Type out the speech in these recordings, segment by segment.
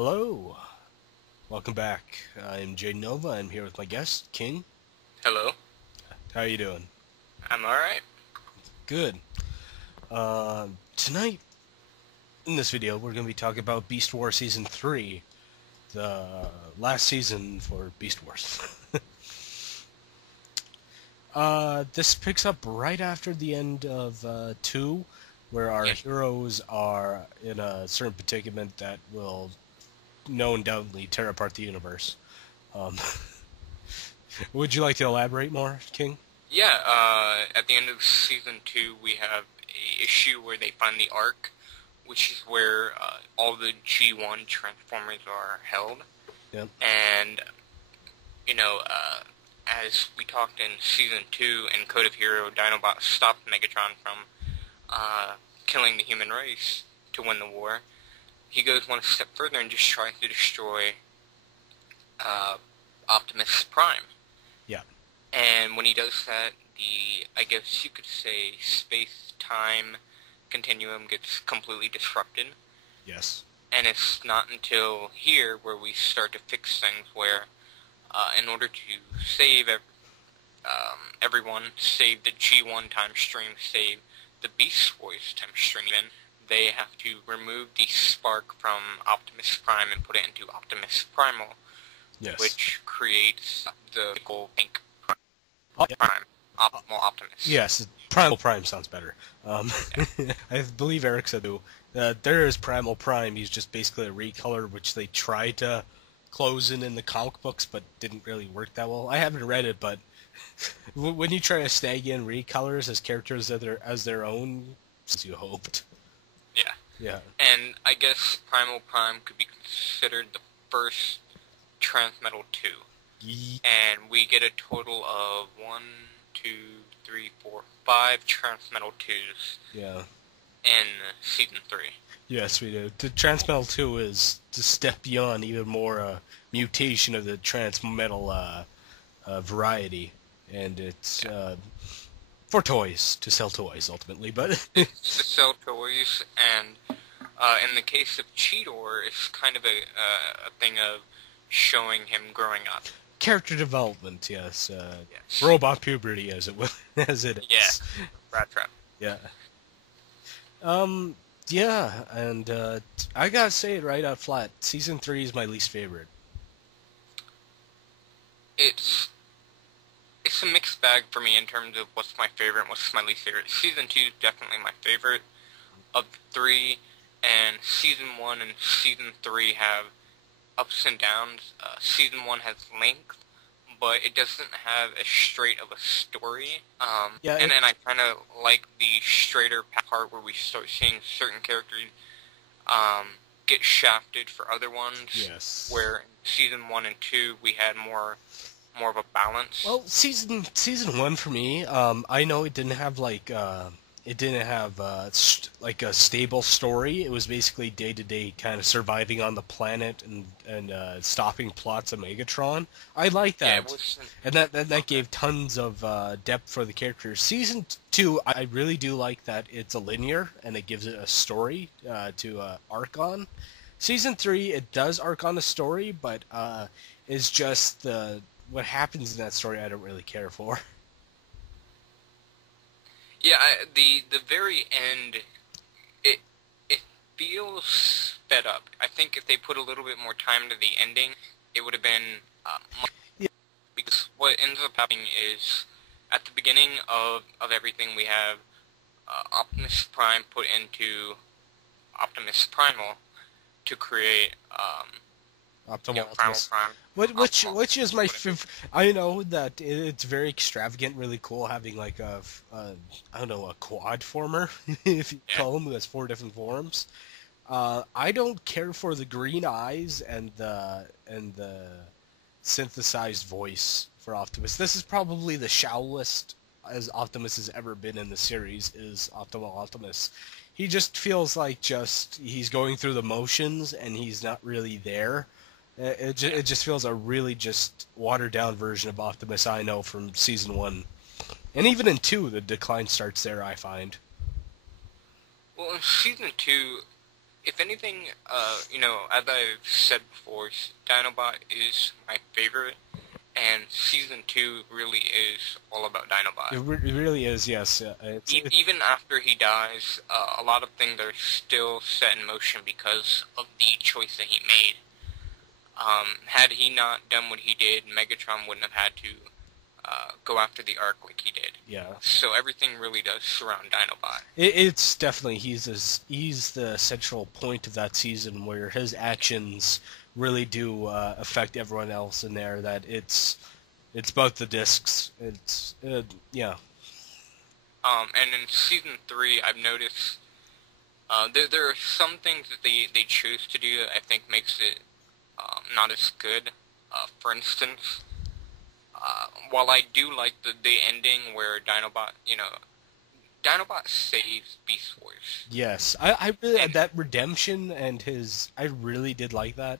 Hello, welcome back. I'm Jay Nova. I'm here with my guest, King. Hello. How are you doing? I'm alright. Good. Tonight, in this video, we're going to be talking about Beast Wars Season 3, the last season for Beast Wars. This picks up right after the end of 2, where our heroes are in a certain predicament that will no undoubtedly tear apart the universe. Would you like to elaborate more, King? Yeah, at the end of Season 2, we have a issue where they find the Ark, which is where all the G1 Transformers are held. Yep. And, as we talked in Season 2 in Code of Hero, Dinobot stopped Megatron from killing the human race to win the war. He goes one step further and just tries to destroy Optimus Prime. Yeah. And when he does that, I guess you could say, space-time continuum gets completely disrupted. Yes. And it's not until here where we start to fix things where, in order to save everyone, save the G1 time stream, save the Beast Wars time stream, they have to remove the spark from Optimus Prime and put it into Optimus Primal. Yes. Which creates the pink Yeah. Prime, Optimal Optimus. Yes, Primal Prime sounds better. I believe Eric said there is Primal Prime. He's just basically a recolor, which they tried to close in the comic books, but didn't really work that well. I haven't read it, but when you try to snag in recolors as characters as their own, as you hoped. Yeah. Yeah. And I guess Primal Prime could be considered the first Transmetal 2. And we get a total of 5 Transmetal 2s. Yeah. In Season 3. Yes, we do. The Transmetal 2 is to step beyond even more mutation of the Transmetal variety, and it's for toys, to sell toys, ultimately, but... To sell toys, and in the case of Cheetor, it's kind of a thing of showing him growing up. Character development, yes. Yes. Robot puberty, as it is. Yeah, Rat Trap. Yeah. Yeah, and I gotta say it right out flat. Season 3 is my least favorite. It's a mixed bag for me in terms of what's my favorite and what's my least favorite. Season 2 is definitely my favorite of the 3, and Season 1 and Season 3 have ups and downs. Season 1 has length, but it doesn't have as straight of a story. And I kind of like the straighter part where we start seeing certain characters get shafted for other ones. Yes. Where in Season 1 and 2 we had more of a balance. Well, season 1 for me, I know it didn't have like a stable story. It was basically day-to-day kind of surviving on the planet and stopping plots of Megatron. I like that, and that gave tons of depth for the characters. Season 2, I really do like that it's a linear and it gives it a story to arc on. Season 3, it does arc on a story, but it's just what happens in that story I don't really care for. Yeah, the very end, it feels sped up. I think if they put a little bit more time into the ending, it would have been because what ends up happening is at the beginning of everything we have Optimus Prime put into Optimus Primal to create Optimus Prime. Which is my favorite. I know that it's very extravagant, really cool having like a quad former, if you call him, who has 4 different forms. I don't care for the green eyes and the synthesized voice for Optimus. This is probably the shallowest as Optimus has ever been in the series, is Optimal Optimus. He just feels like he's going through the motions and he's not really there. It just feels a really just watered down version of Optimus I know from Season 1. And even in 2, the decline starts there, I find. Well, in Season 2, if anything, as I've said before, Dinobot is my favorite, and Season 2 really is all about Dinobot. It really is, yes. Even after he dies, a lot of things are still set in motion because of the choice that he made. Had he not done what he did, Megatron wouldn't have had to go after the Ark like he did. Yeah. So everything really does surround Dinobot. It's definitely he's the central point of that season where his actions really do affect everyone else in there. That it's both the discs. It's yeah. And in Season 3, I've noticed there are some things that they choose to do that I think makes it not as good. For instance, while I do like the ending where Dinobot saves Beast Wars. Yes, I really that redemption and his. I really did like that.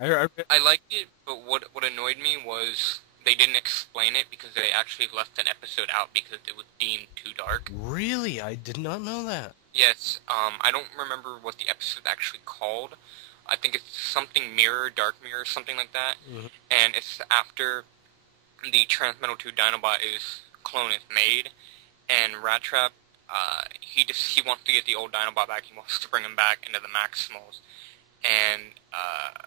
I liked it, but what annoyed me was they didn't explain it because they actually left an episode out because it was deemed too dark. Really, I did not know that. Yes, I don't remember what the episode actually called. I think it's something Mirror, Dark Mirror, something like that. Mm-hmm. And it's after the Transmetal 2 Dinobot clone is made, and Rat Trap, he wants to get the old Dinobot back. He wants to bring him back into the Maximals, and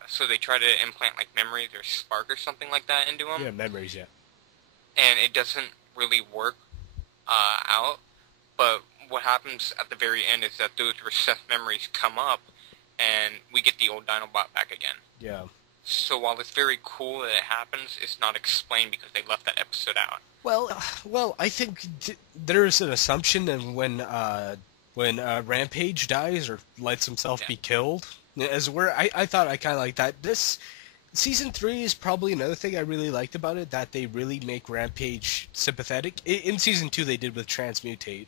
so they try to implant like memories or spark or something like that into him. Yeah, memories. Yeah. And it doesn't really work out. But what happens at the very end is that those recessed memories come up, and we get the old Dinobot back again. Yeah. So while it's very cool that it happens, it's not explained because they left that episode out. Well, I think there's an assumption, and when Rampage dies or lets himself be killed, I thought I kind of like that. This Season 3 is probably another thing I really liked about it, that they really make Rampage sympathetic. In Season 2 they did with Transmutate,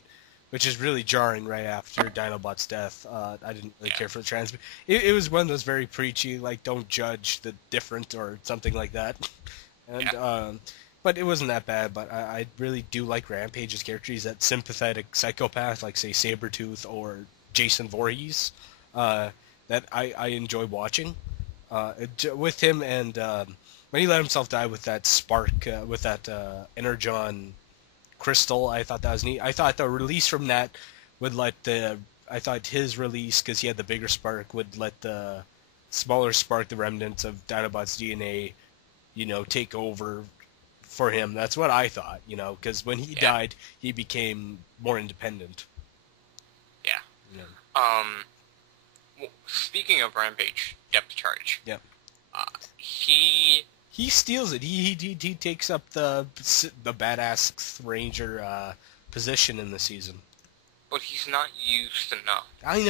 which is really jarring right after Dinobot's death. I didn't really care for the transmute. It was one that was very preachy, like don't judge the different or something like that. And but it wasn't that bad. But I really do like Rampage's character. He's that sympathetic psychopath, like say Sabretooth or Jason Voorhees, that I enjoy watching. With him and when he let himself die with that spark, with that Energon crystal, I thought that was neat. I thought the release from that would I thought his release, because he had the bigger spark, would let the smaller spark, the remnants of Dinobot's DNA, take over for him. That's what I thought, because when he died, he became more independent. Yeah. Well, speaking of Rampage, Depth Charge. Yeah. He steals it. He takes up the badass Ranger position in the season. But he's not used enough. I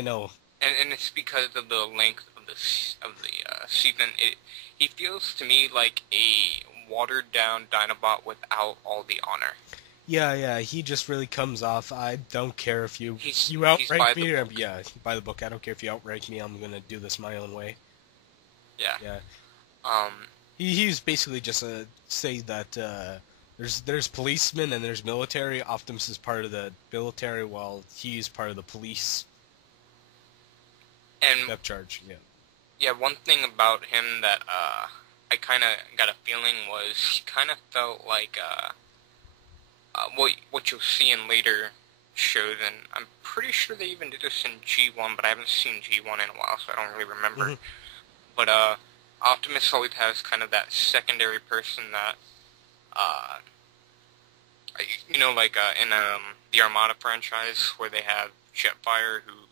know. And it's because of the length of the season. He feels to me like a watered down Dinobot without all the honor. Yeah. He just really comes off. I don't care if you outrank me. By the book. I don't care if you outrank me. I'm gonna do this my own way. Yeah. He's basically just say that there's policemen and there's military. Optimus is part of the military while he's part of the police. And Depth Charge, yeah. Yeah, one thing about him that I kind of got a feeling was he kind of felt like what you'll see in later shows, and I'm pretty sure they even did this in G1, but I haven't seen G1 in a while, so I don't really remember. Mm-hmm. But Optimus always has kind of that secondary person that, like in the Armada franchise, where they have Jetfire who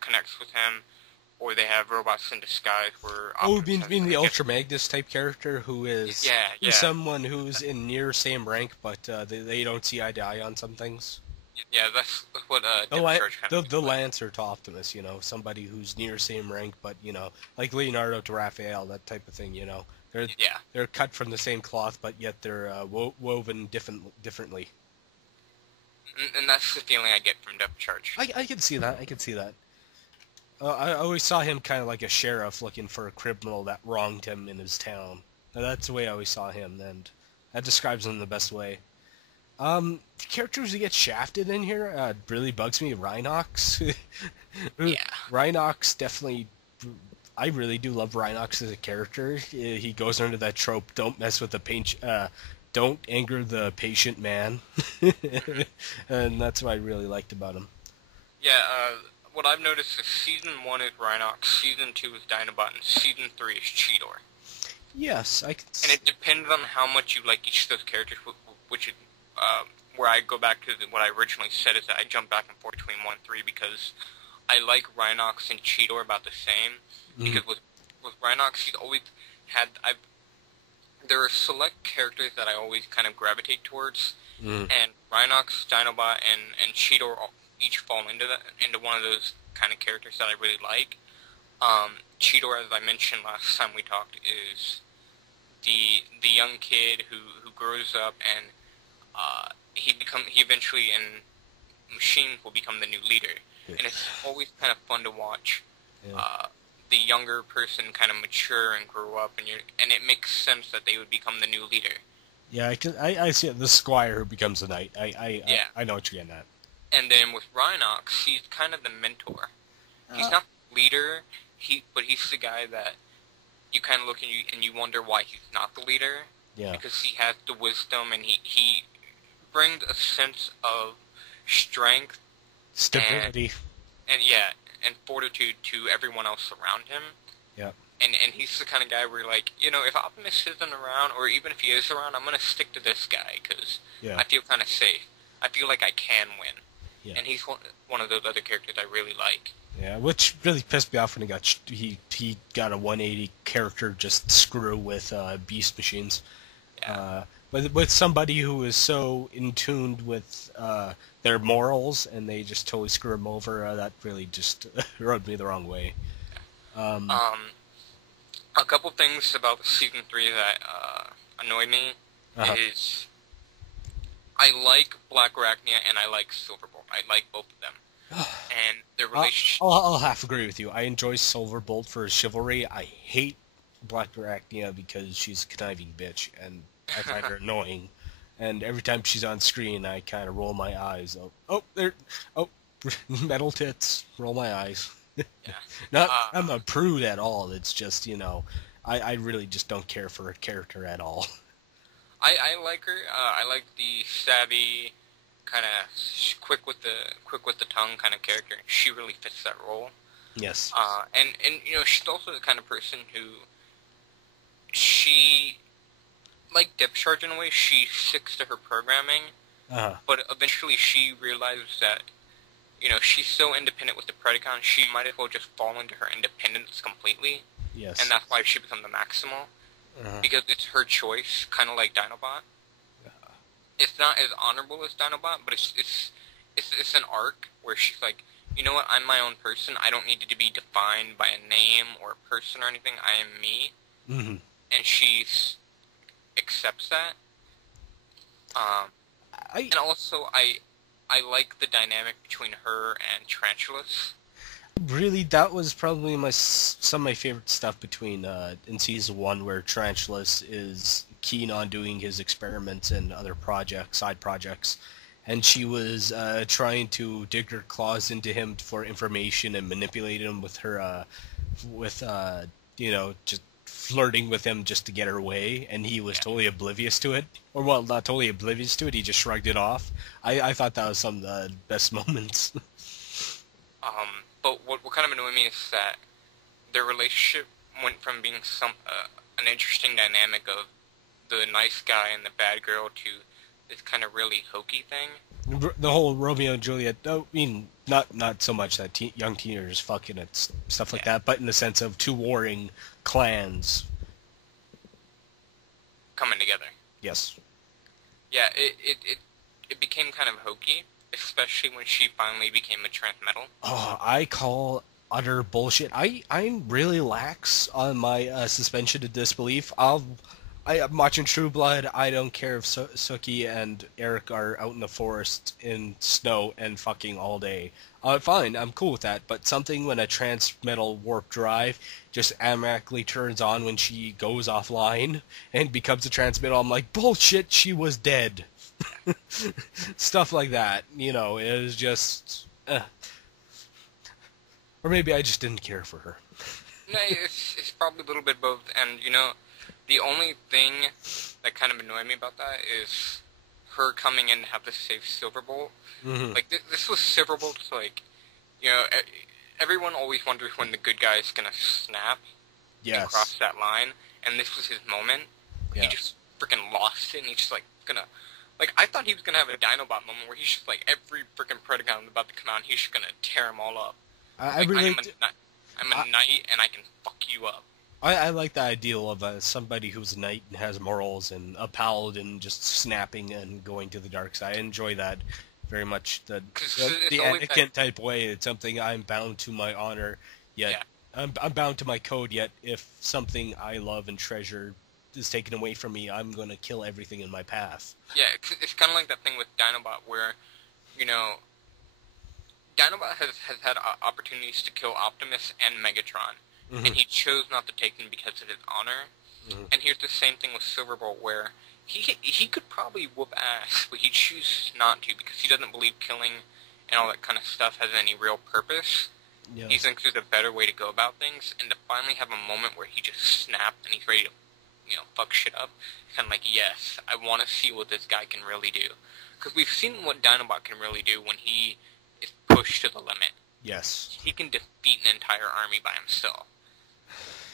connects with him, or they have Robots in Disguise where... being the Ultra Magnus type character who is someone who's in near same rank, but they don't see eye to eye on some things. Yeah, that's what the Lancer to Optimus, somebody who's near same rank, but like Leonardo to Raphael, that type of thing. They're cut from the same cloth, but yet they're woven differently. And that's the feeling I get from Depth Charge. I can see that. I always saw him kind of like a sheriff looking for a criminal that wronged him in his town. That's the way I always saw him, and that describes him the best way. Characters who get shafted in here really bugs me. Rhinox. Yeah. Rhinox definitely. I really do love Rhinox as a character. He goes under that trope. Don't mess with the paint. Don't anger the patient man, and that's what I really liked about him. Yeah, what I've noticed is Season 1 is Rhinox, Season 2 is Dinobot, and Season 3 is Cheetor. Yes, I can. And it depends on how much you like each of those characters, which is where I go back to what I originally said, is that I jump back and forth between 1 and 3 because I like Rhinox and Cheetor about the same. Because with Rhinox, he's always had... there are select characters that I always kind of gravitate towards, and Rhinox, Dinobot, and Cheetor each fall into one of those kind of characters that I really like. Cheetor, as I mentioned last time we talked, is the young kid who grows up and he eventually in machines will become the new leader, and it's always kind of fun to watch. Yeah. The younger person kind of mature and grow up, and it makes sense that they would become the new leader. Yeah, I see it. The squire who becomes a knight. I know what you're getting at. And then with Rhinox, he's kind of the mentor. He's not the leader, but he's the guy that you kind of look and you wonder why he's not the leader. Yeah. Because he has the wisdom, and he brings a sense of strength, stability, and fortitude to everyone else around him. Yeah. And he's the kind of guy where you're like, if Optimus isn't around, or even if he is around, I'm going to stick to this guy, because I feel kind of safe. I feel like I can win. Yeah. And he's one of those other characters I really like. Yeah, which really pissed me off when he got a 180 character just screw with beast machines. Yeah. But with somebody who is so in tune with their morals and they just totally screw him over, that really just rubbed me the wrong way. A couple things about Season 3 that annoy me is I like Black Arachnia and I like Silverbolt. I like both of them. And their relationship... I'll half agree with you. I enjoy Silverbolt for his chivalry. I hate Black Arachnia because she's a conniving bitch, and I find her annoying. And every time she's on screen, I kind of roll my eyes. Metal tits, roll my eyes. Yeah. I'm a prude at all. It's just, I really just don't care for her character at all. I like her. I like the savvy, kind of quick with the tongue kind of character. She really fits that role. Yes. And she's also the kind of person who she, like Depth Charge in a way, she sticks to her programming. But eventually she realizes that she's so independent with the Predacon, she might as well just fall into her independence completely. Yes. And that's why she becomes the Maximal. Because it's her choice, kind of like Dinobot. It's not as honorable as Dinobot, but it's an arc where she's like, you know what, I'm my own person. I don't need to be defined by a name or a person or anything. I am me. Mm-hmm. And she accepts that. And also, I like the dynamic between her and Tarantulas. Really, that was probably some of my favorite stuff between in Season 1, where Tarantulas is keen on doing his experiments and other side projects, and she was trying to dig her claws into him for information and manipulate him with her, just flirting with him just to get her way, and he was totally oblivious to it. Or, well, not totally oblivious to it, he just shrugged it off. I thought that was some of the best moments. But what kind of annoyed me is that their relationship went from being an interesting dynamic of the nice guy and the bad girl to this kind of really hokey thing. The whole Romeo and Juliet, I mean, not so much that young teenagers fucking and stuff like that, but in the sense of two warring clans coming together. Yes. Yeah, it became kind of hokey, especially when she finally became a Transmetal. Oh, I call utter bullshit. I'm really lax on my suspension of disbelief. I'm watching True Blood. I don't care if Suki and Eric are out in the forest in snow and fucking all day. Fine, I'm cool with that. But something when a Transmetal warp drive just automatically turns on when she goes offline and becomes a Transmetal, I'm like, bullshit, she was dead. Stuff like that, you know, it was just... Or maybe I just didn't care for her. No, it's probably a little bit both, and, you know, the only thing that kind of annoyed me about that is her coming in to have to save Silverbolt. Mm-hmm. Like, this was Silverbolt's, like, you know, everyone always wonders when the good guy is gonna snap and cross that line, and this was his moment. He just freaking lost it, and he's just, like, gonna... Like, I thought he was gonna have a Dinobot moment where he's just, like, every freaking Predacon about to come out, and he's just gonna tear them all up. I'm a knight, and I can fuck you up. I like the ideal of somebody who's a knight and has morals, and a paladin just snapping and going to the dark side. I enjoy that very much. The Anakin type way. It's something I'm bound to my honor, yet I'm bound to my code. Yet if something I love and treasure is taken away from me, I'm going to kill everything in my path. Yeah, it's kind of like that thing with Dinobot where, you know, Dinobot has had opportunities to kill Optimus and Megatron, and he chose not to take them because of his honor. And here's the same thing with Silverbolt, where he could probably whoop ass, but he chooses not to because he doesn't believe killing and all that kind of stuff has any real purpose. Yeah. He thinks there's a better way to go about things, and to finally have a moment where he just snapped and he's ready to, you know, fuck shit up, kind of like, yes, I want to see what this guy can really do. Because we've seen what Dinobot can really do when he is pushed to the limit. Yes. He can defeat an entire army by himself.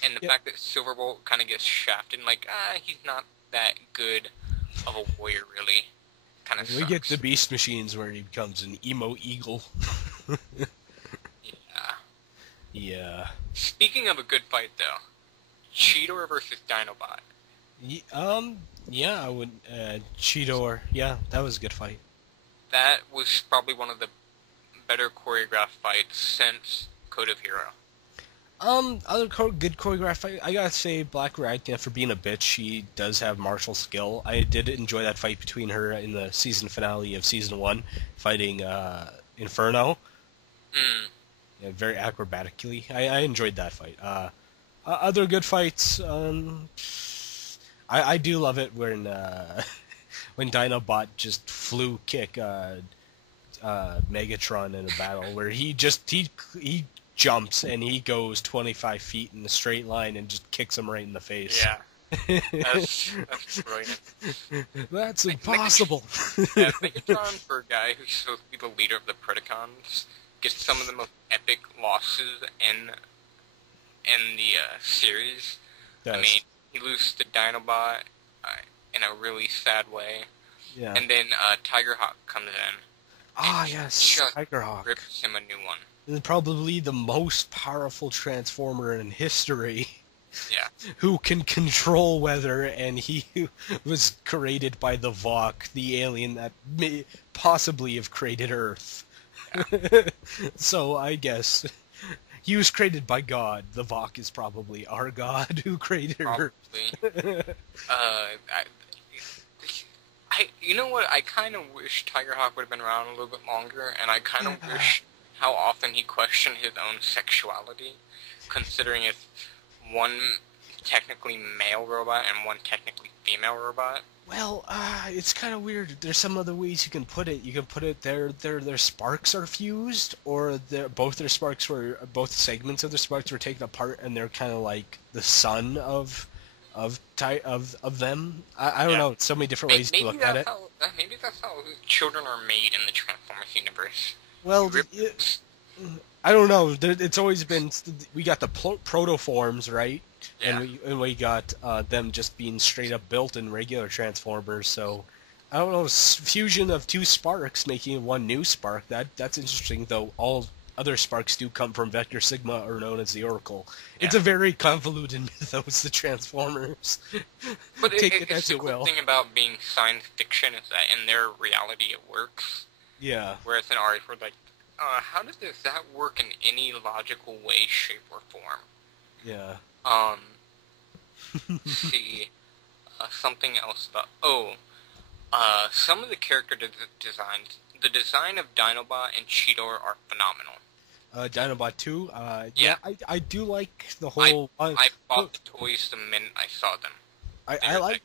And the fact that Silverbolt kind of gets shafted, like, he's not that good of a warrior, really, kind of sucks. We get the Beast Machines where he becomes an emo eagle. Yeah. Speaking of a good fight, though, Cheetor versus Dinobot. Yeah, I would, Cheetor, yeah, that was a good fight. That was probably one of the better choreographed fights since Code of Hero. Other good choreographed fight, I gotta say Black Arachnia, for being a bitch, she does have martial skill. I did enjoy that fight between her in the season finale of Season 1, fighting, Inferno. Yeah, very acrobatically. I enjoyed that fight. Other good fights, I do love it when when Dinobot just flew kick Megatron in a battle where he jumps and he goes 25 feet in a straight line and just kicks him right in the face. Yeah. That's brilliant. That's impossible. Megatron, for a guy who's supposed to be the leader of the Predacons, gets some of the most epic losses in the series. Yes. I mean, he loses to Dinobot in a really sad way. Yeah. And then Tigerhawk comes in. Ah, yes, Tigerhawk. Rips him a new one. Probably the most powerful Transformer in history. Yeah. Who can control weather, and he was created by the Vok, the alien that may possibly have created Earth. Yeah. So I guess he was created by God. The Vok is probably our God who created Earth. You know what? I kind of wish Tigerhawk would have been around a little bit longer, and I kind of wish how often he questioned his own sexuality, considering it's one technically male robot and one technically female robot. Well, it's kind of weird. There's some other ways you can put it. You can put it their sparks are fused, or both segments of their sparks were taken apart, and they're kind of like the son of them. I don't know. So many different ways to look at it. Maybe that's how children are made in the Transformers universe. Well, I don't know. It's always been, we got the protoforms, right? Yeah. And we got them just being straight up built in regular Transformers. So I don't know. Fusion of two sparks making one new spark. That's interesting. Though all other sparks do come from Vector Sigma, or known as the Oracle. Yeah. It's a very convoluted mythos, the Transformers. But it's the cool thing about being science fiction is that in their reality it works. Yeah. Whereas in ours we're like, how does that work in any logical way, shape, or form? Yeah. See, something else about... some of the character designs... The design of Dinobot and Cheetor are phenomenal. Dinobot 2? Yeah, I do like the whole... I bought the toys the minute I saw them. I like...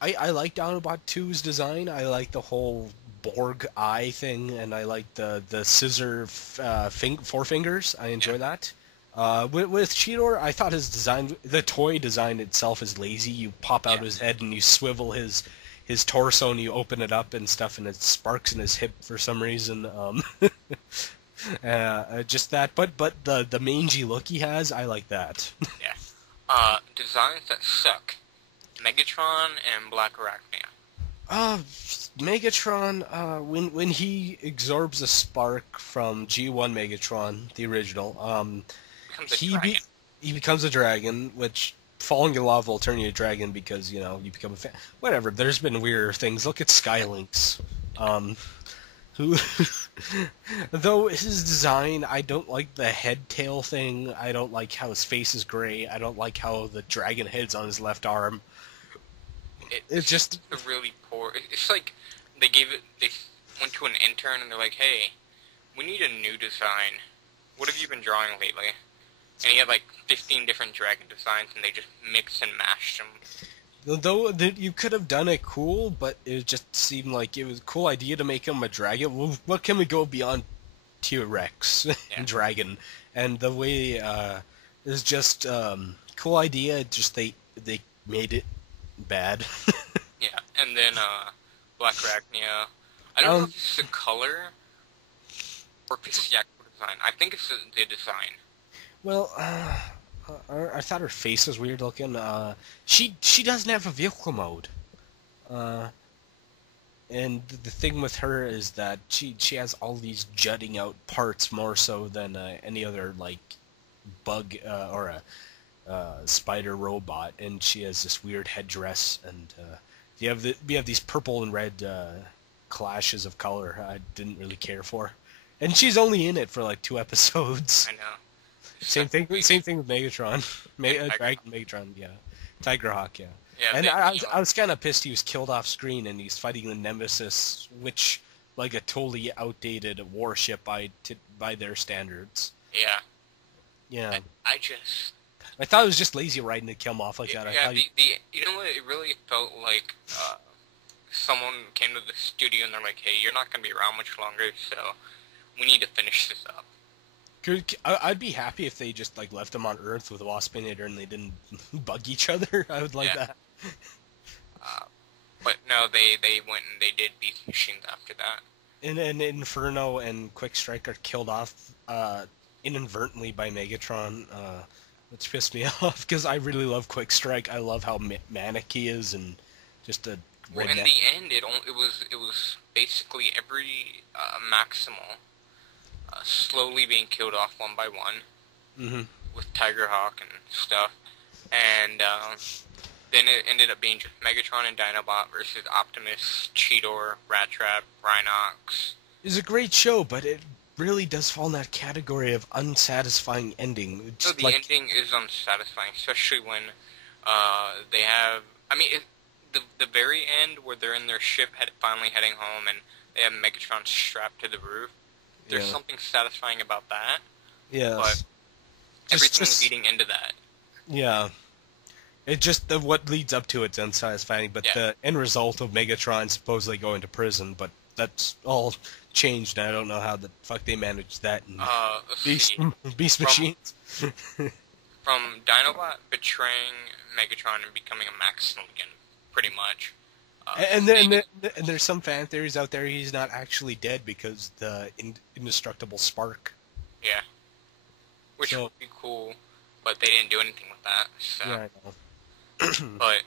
I like Autobot 2's design. I like the whole Borg eye thing, and I like the scissor four fingers. I Yeah. enjoy that. With Cheetor, I thought his design, the toy design itself, is lazy. You pop out Yeah. his head and you swivel his torso and you open it up and stuff, and it sparks in his hip for some reason. Just that, but the mangy look he has, I like that. Yeah. Designs that suck. Megatron and Black Arachnia. Uh, Megatron, when he absorbs a spark from G1 Megatron, the original, Becomes a he dragon. he becomes a dragon, which falling in lava will turn you a dragon because, you become a fan. Whatever, there's been weirder things. Look at Skylinks. Who, though his design, I don't like the head tail thing. I don't like how his face is gray. I don't like how the dragon head's on his left arm. It's just a really poor. It's like they went to an intern and they're like, "Hey, we need a new design. What have you been drawing lately?" And he had like 15 different dragon designs, and they just mixed and mashed them. though you could have done it cool, but it just seemed like it was a cool idea to make him a dragon. Well, what can we go beyond T-Rex and dragon? And the way is just cool idea. Just they made it bad. Yeah, and then Black Arachnia. I don't know if it's the color or if it's the actual design. I think it's the design. Well, I thought her face was weird looking. She doesn't have a vehicle mode. And the thing with her is that she has all these jutting out parts more so than any other like bug or a spider robot, and she has this weird headdress, and you have these purple and red clashes of color I didn't really care for, and she's only in it for like 2 episodes. I know. Same thing with Megatron, Megatron, yeah, Tigerhawk, yeah. Yeah, And I was kind of pissed he was killed off screen, and he's fighting the Nemesis, which like a totally outdated warship by their standards. Yeah. Yeah. I thought it was just lazy writing to kill him off like that. Yeah, you know what? It really felt like someone came to the studio and they're like, "Hey, you're not gonna be around much longer, so we need to finish this up." I'd be happy if they just like left him on Earth with Waspinator and they didn't bug each other. I would like that. But no, they went and they did Beast Machines after that. And Inferno and Quick Strike are killed off inadvertently by Megatron, which pissed me off because I really love Quick Strike. I love how manic he is and just a redneck. Well, in the end, it was basically every Maximal slowly being killed off one by one with Tigerhawk and stuff, and then it ended up being just Megatron and Dinobot versus Optimus, Cheetor, Rat Trap, Rhinox. It's a great show, but it really does fall in that category of unsatisfying ending. So the ending is unsatisfying, especially when they have. I mean, the very end where they're in their ship finally heading home and they have Megatron strapped to the roof. There's something satisfying about that. Yeah. But everything leading into that. Yeah. It just what leads up to it's unsatisfying, but the end result of Megatron supposedly going to prison, but that's all changed, and I don't know how the fuck they managed that in Beast Machines. From Dinobot betraying Megatron and becoming a Maximal again, pretty much. And there's some fan theories out there he's not actually dead because the indestructible spark. Yeah. Which would be cool, but they didn't do anything with that. So. Yeah, I know. But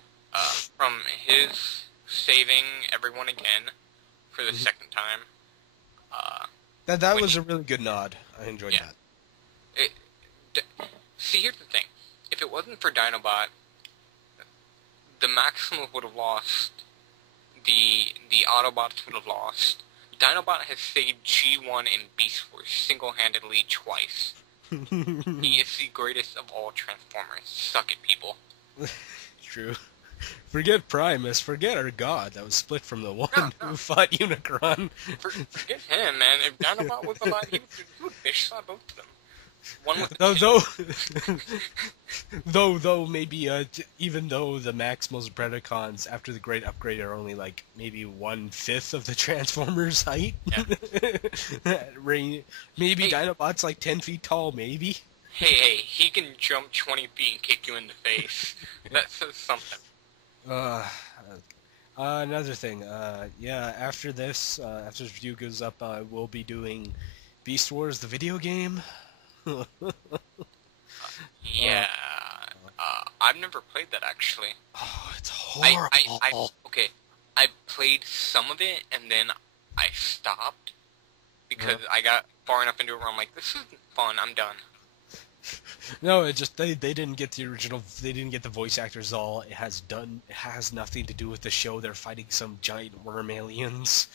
from his saving everyone again for the second time. That was a really good nod. I enjoyed that. See, here's the thing. If it wasn't for Dinobot, the Maximals would have lost. The Autobots would have lost. Dinobot has saved G1 and Beast Force single-handedly twice. He is the greatest of all Transformers. Suck it, people. True. Forget Primus. Forget our god that was split from the one who fought Unicron. Forget him, man. If Dinobot was alive, he would fish saw both of them. One with the though, tin. though, though, maybe even though the Maximals and Predacons after the Great Upgrade are only like maybe 1/5 of the Transformers' height. Yeah. Maybe Hey, Dinobot's like 10 feet tall, maybe. hey, he can jump 20 feet and kick you in the face. That says something. Uh, another thing. Yeah, after this, after this review goes up, we'll be doing Beast Wars, the video game. Yeah. I've never played that actually. Oh, it's I, horrible. okay. I played some of it and then I stopped because I got far enough into it where I'm like, this isn't fun. I'm done. No, it just they didn't get the original. They didn't get the voice actors all. It has nothing to do with the show. They're fighting some giant worm aliens.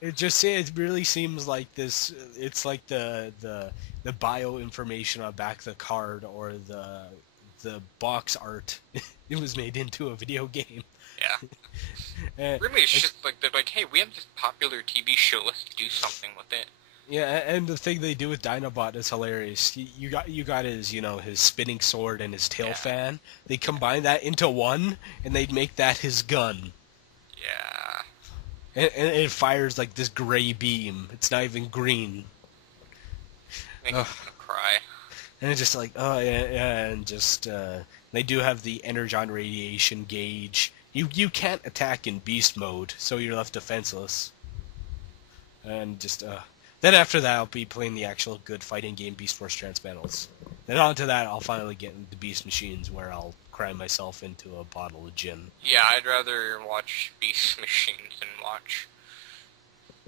It really seems like this. It's like the bio information on back of the card or the box art. It was made into a video game. Yeah. Uh, Really, it's just like they're like, hey, we have this popular TV show. Let's do something with it. Yeah, and the thing they do with Dinobot is hilarious. You got his his spinning sword and his tail Yeah. fan. They combine that into one, and they make that his gun. Yeah. And it fires like this gray beam. It's not even green. Makes me Ugh. want to cry. And it's just like oh yeah, and just they do have the energon radiation gauge. You can't attack in beast mode, so you're left defenseless. And just then after that, I'll be playing the actual good fighting game Beast Force Transmetals. Then on to that, I'll finally get into Beast Machines, where I'll cry myself into a bottle of gin. Yeah, I'd rather watch Beast Machines than watch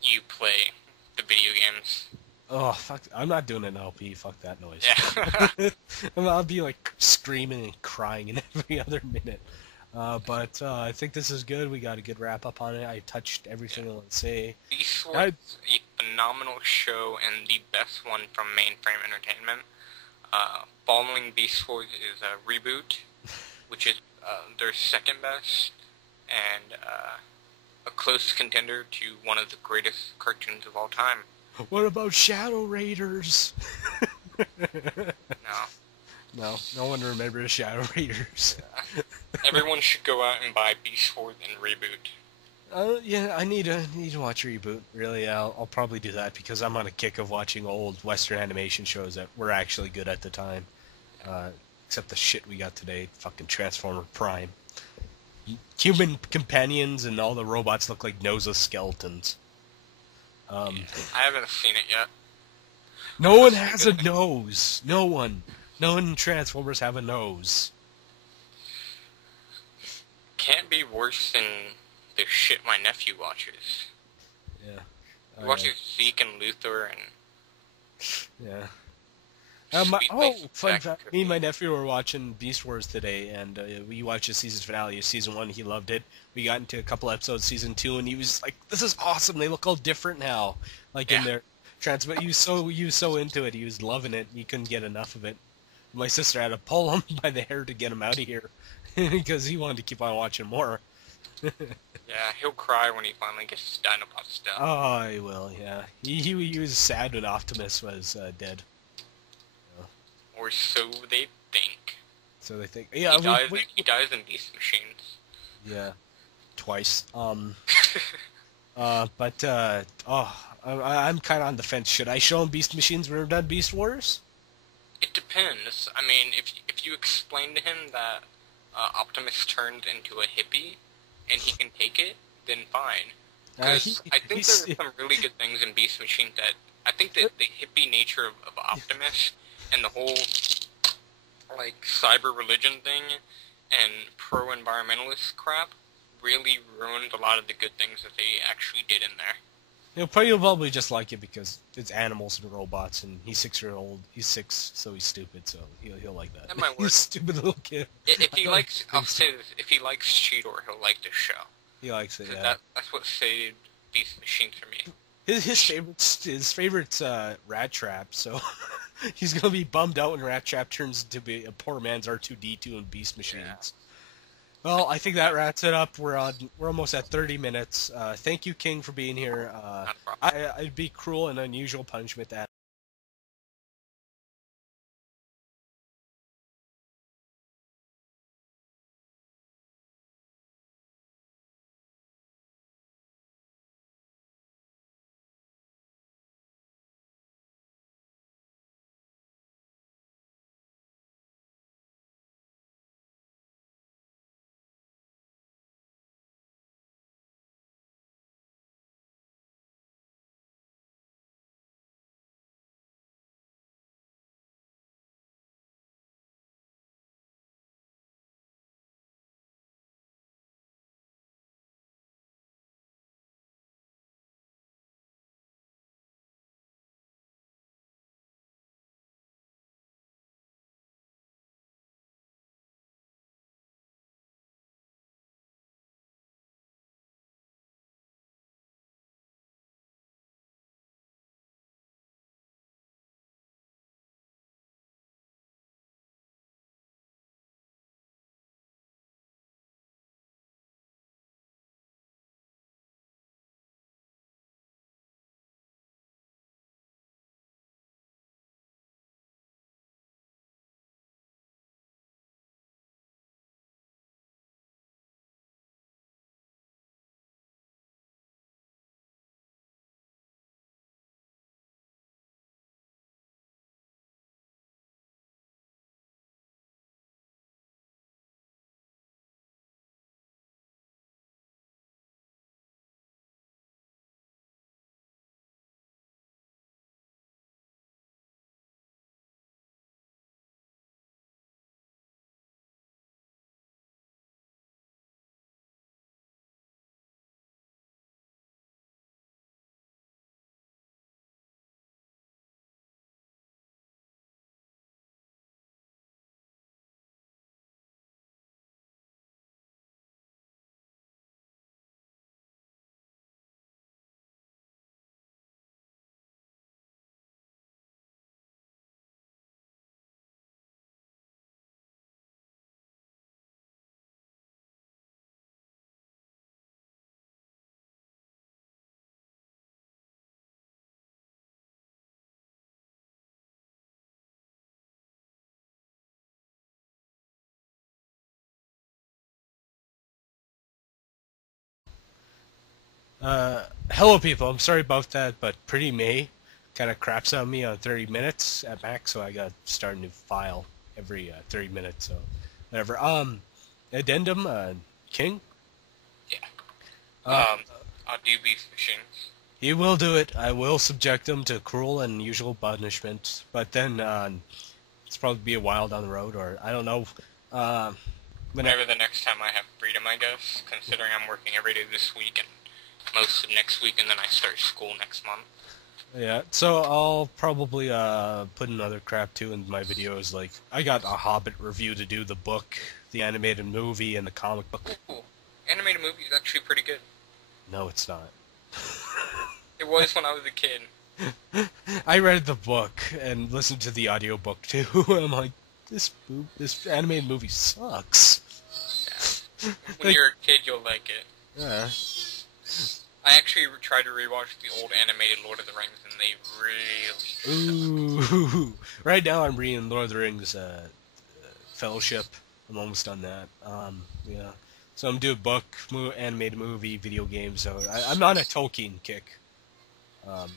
you play the video games. Oh fuck! I'm not doing an LP. Fuck that noise. Yeah. I'll be like screaming and crying in every other minute. But I think this is good. We got a good wrap up on it. I touched everything I want to say. Beast Wars is a phenomenal show and the best one from Mainframe Entertainment. Following Beast Wars is a reboot, which is their second best, and a close contender to one of the greatest cartoons of all time. What about Shadow Raiders? No. No one remembers Shadow Raiders. Everyone should go out and buy Beast Wars and reboot. Yeah, I need to watch Reboot. Really, I'll probably do that because I'm on a kick of watching old Western animation shows that were actually good at the time. Except the shit we got today, fucking Transformer Prime. Human companions and all the robots look like noseless skeletons. I haven't seen it yet. No one has a nose. No one in Transformers have a nose. Can't be worse than the shit my nephew watches. Yeah. He watches Zeke and Luthor and... Yeah. Sweet Life Fun Jack fact, me and my nephew were watching Beast Wars today, and we watched the season finale of Season 1, he loved it. We got into a couple episodes of Season 2, and he was like, this is awesome, they look all different now. Like in their transmit, he was so into it, he was loving it, he couldn't get enough of it. My sister had to pull him by the hair to get him out of here, because he wanted to keep on watching more. Yeah, he'll cry when he finally gets his Dinobot stuff. Oh, he will, yeah. He was sad when Optimus was dead. Or so they think. So they think, yeah, he dies in Beast Machines. Yeah, twice. I'm kind of on the fence. Should I show him Beast Machines when we're done Beast Wars? It depends. I mean, if you explain to him that Optimus turned into a hippie and he can take it, then fine. Because I think there are some really good things in Beast Machines that I think that the hippie nature of Optimus and the whole like cyber religion thing and pro-environmentalist crap really ruined a lot of the good things that they actually did in there. He'll probably just like it because it's animals and robots, and he's 6 years old. He's 6, so he's stupid. So he'll like that. That might work. He's a stupid little kid. If he likes, I'll say this: if he likes Cheetor, he'll like this show. He likes it. Yeah. That's what saved Beast Machines for me. His favorite's Rat Trap. So he's gonna be bummed out when Rat Trap turns into be a poor man's R2D2 in Beast Machines. Yeah. Well, I think that wraps it up. We're almost at 30 minutes. Thank you, King, for being here. I'd be cruel and unusual punishment that Hello people, I'm sorry about that, but Pretty May kind of craps on me on 30 minutes at max, so I gotta start a new file every 30 minutes, so whatever. Addendum, King? Yeah. Uh, I'll do beef machines. he will do it. I will subject him to cruel and unusual punishment, but then it's probably be a while down the road, or I don't know. Uh, when I, Whenever the next time I have freedom, I guess, considering I'm working every day this week and most of next week, and then I start school next month. yeah, so I'll probably put another crap too in my videos. Like I got a Hobbit review to do, the book, the animated movie, and the comic book. Ooh, animated movie is actually pretty good. No, it's not. It was when I was a kid. I read the book and listened to the audiobook too. I'm like, this animated movie sucks. Yeah. When Like, you're a kid, you'll like it. yeah. I actually tried to rewatch the old animated Lord of the Rings, and they really suck. Ooh. Right now I'm reading Lord of the Rings Fellowship. I'm almost done that. Yeah. So I'm doing book, animated movie, video games. So I'm on a Tolkien kick. Um,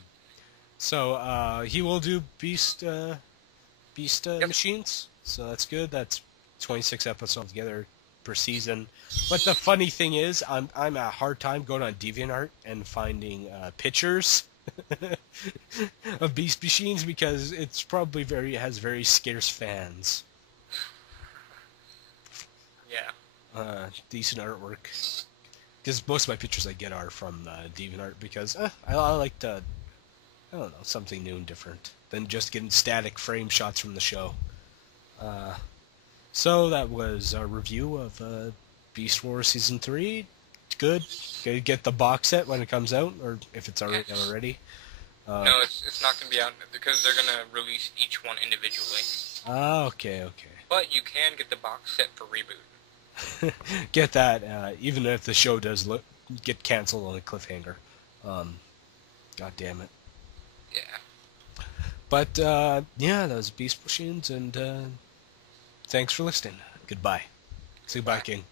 so he will do Beast Yep. Machines. So that's good. That's 26 episodes together per season. But the funny thing is, I'm a hard time going on DeviantArt and finding pictures of Beast Machines because it's probably has very scarce fans. Yeah. Decent artwork. Because most of my pictures I get are from DeviantArt because I like to, I don't know, something new and different than just getting static frame shots from the show. So that was our review of Beast Wars Season 3. Good. Get the box set when it comes out, or if it's already out already. No, it's not going to be out because they're going to release each one individually. Okay, okay. But you can get the box set for Reboot. Get that, even if the show does get canceled on a cliffhanger. God damn it. Yeah. But, yeah, that was Beast Machines, and thanks for listening. Goodbye. Say bye, Bye. King.